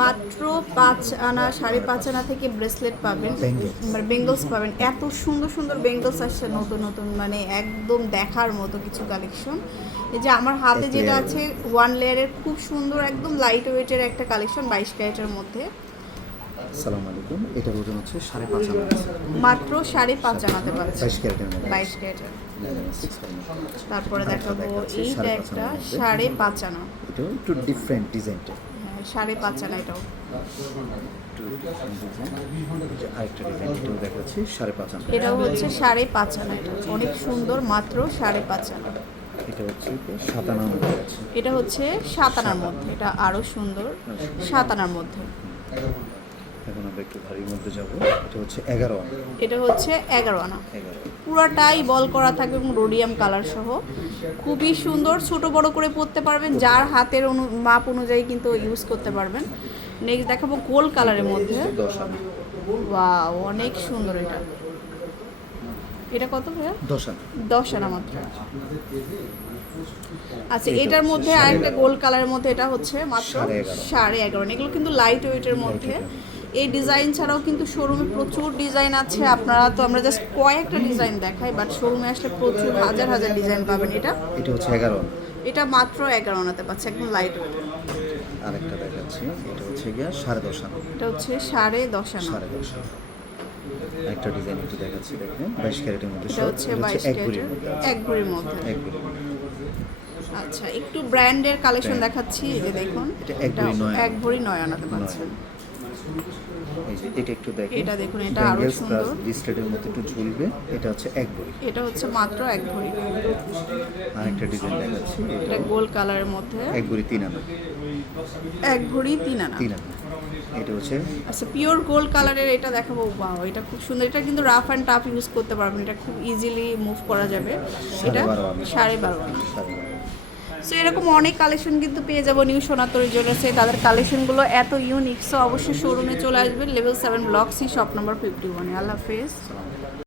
মাত্র পাঁচ আনা সাড়ে পাঁচ আনা থেকে ব্রেসলেট পাবেন Bangles. মানে বেঙ্গলস পাবেন। এত সুন্দর সুন্দর বেঙ্গলস আসছে নতুন নতুন মানে একদম দেখার মতো কিছু কালেকশন এই যে আমার হাতে যেটা আছে ওয়ান লেয়ারের খুব সুন্দর একদম লাইট ওয়েটের একটা কালেকশন বাইশ ক্যারেটের মধ্যে। আলাইকুম। এটার ওজন হচ্ছে সাড়ে পাঁচ আনা মাত্র সাড়ে পাঁচ আনাতে পারছে বাইশ ক্যারেটের মধ্যে বাইশ ক্যারেটের। তারপরে দেখাবো এইটা একটা সাড়ে পাঁচ আনা। এটাও একটু ডিফারেন্ট ডিজাইনটা সাড়ে পাঁচ আনা এটাও। আরেকটা ডিজাইন এটাও দেখাচ্ছি সাড়ে পাঁচ আনা। এটাও হচ্ছে সাড়ে পাঁচ আনা এটা। অনেক সুন্দর মাত্র সাড়ে পাঁচ আনা। এটা হচ্ছে সাত আনার মধ্যে এটা হচ্ছে সাত আনার মধ্যে। এটা আরও সুন্দর সাত আনার মধ্যে। এখন আমরা একটু ভারীর মধ্যে যাব। এটা হচ্ছে এগারো আনা। এটা হচ্ছে এগারো আনা। পুরাটাই বল করা থাকবে এবং রোডিয়াম কালার সহ। খুবই সুন্দর ছোট বড় করে পরতে পারবেন। যার হাতের অনু মাপ অনুযায়ী কিন্তু ইউজ করতে পারবেন। নেক্সট দেখাবো গোল কালারের মধ্যে। ওয়াও অনেক সুন্দর এটা। এটা কত ভাইয়া? দশ আনা। দশ আনা মাত্র। আচ্ছা এটার মধ্যে আরেকটা। গোল কালারের মধ্যে এটা হচ্ছে মাত্র সাড়ে এগারো। এগুলো কিন্তু লাইট ওয়েটের মধ্যে। এই ডিজাইন ছাড়াও কিন্তু শোরুমে প্রচুর ডিজাইন আছে। আপনারা তো আমরা জাস্ট কয়েকটা ডিজাইন দেখাই বাট শোরুমে আসলে প্রচুর হাজার হাজার ডিজাইন পাবেন এটা। এটা হচ্ছে এগারো এটা মাত্র এগারো আনাতে পাচ্ছে একদম লাইট ওয়েট আরেকটা দেখাচ্ছি এটা হচ্ছে গিয়া সাড়ে দশ আনা। এটা হচ্ছে সাড়ে দশ আনা। সাড়ে দশ একটা ডিজাইন একটু দেখাচ্ছি দেখেন বাইশ ক্যারেটের মধ্যে এটা হচ্ছে বাইশ ক্যারেটের মধ্যে। এক ভরির মধ্যে। এক ভরির আচ্ছা একটু ব্র্যান্ডের কালেকশন দেখাচ্ছি এই যে দেখুন এটা এক ভরি নয় এক ভরি নয় আনাতে পাচ্ছেন এই যে এটা একটু দেখেন। এটা দেখুন, এটা আরও সুন্দর। লিস্টেডের মধ্যে একটু ঝুলবে এটা হচ্ছে এক ভরি। এটা হচ্ছে মাত্র এক ভরি। আরেকটা ডিজাইন দেখাচ্ছি এটা এটা গোল কালারের মধ্যে। এক ভরি তিন আনা। এক ভরি তিন আনা। তিন আনা। এটা হচ্ছে আচ্ছা পিওর গোল্ড কালারের এটা দেখাবো। বাহ এটা খুব সুন্দর। এটা কিন্তু রাফ অ্যান্ড টাফ ইউজ করতে পারবেন। এটা খুব ইজিলি মুভ করা যাবে। এটা সাড়ে বারো আনা। সাড়ে বারো। সো এরকম অনেক কালেকশন কিন্তু পেয়ে যাব নিউ সোনাতরি জুয়েলার্সে তাদের কালেকশনগুলো এত ইউনিক সো অবশ্যই শোরুমে চলে আসবেন। Level seven block C shop নম্বর ফিফটি ওয়ানে আল্লাহ হাফেজ।